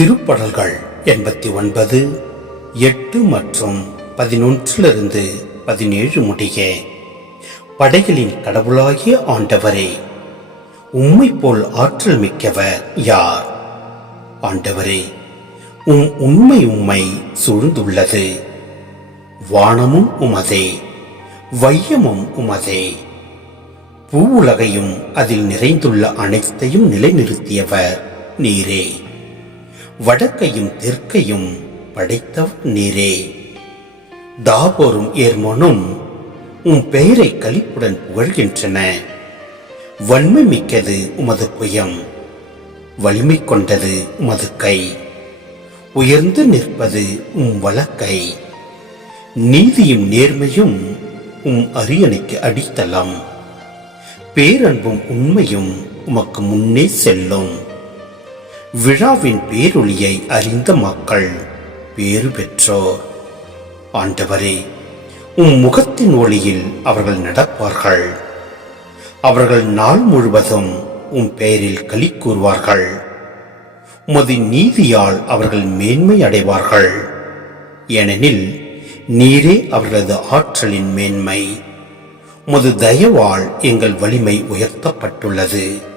திருப்படல்கள் எண்பத்தி ஒன்பது எட்டு மற்றும் பதினொன்றிலிருந்து பதினேழு முடிய. படைகளின் கடவுளாகிய ஆண்டவரே உம்மை போல் ஆற்றல் மிக்கவர் யார்? ஆண்டவரே உம் உண்மை உம்மை சூழ்ந்துள்ளது. வானமும் உமதே வையமும் உமதே. பூவுலகையும் அதில் நிறைந்துள்ள அனைத்தையும் நிலைநிறுத்தியவர் நீரே. வடக்கையும் தெற்கையும் படைத்தவர் நீரே. தாபோரும் ஏர்மோனும் உம் பெயரை கழிப்புடன் புகழ்கின்றன. வன்மை மிக்கது உமது புயம் வலிமை கொண்டது உமது கை. உயர்ந்து நிற்பது உம் வழக்கை நீதியும் நேர்மையும் உம் அரியணைக்கு அடித்தளம். பேரன்பும் உண்மையும் உமக்கு முன்னே செல்லும். விழாவின் பேரொளியை அறிந்த மக்கள் பேறு பெற்றோர். ஆண்டவரே உம் முகத்தின் ஒளியில் அவர்கள் நடப்பார்கள். அவர்கள் நாள் முழுவதும் உம் பெயரில் களி கூறுவார்கள். உமது நீதியால் அவர்கள் மேன்மை அடைவார்கள். ஏனெனில் நீரே அவர்களது ஆற்றலின் மேன்மை. உமது தயவால் எங்கள் வலிமை உயர்த்தப்பட்டுள்ளது.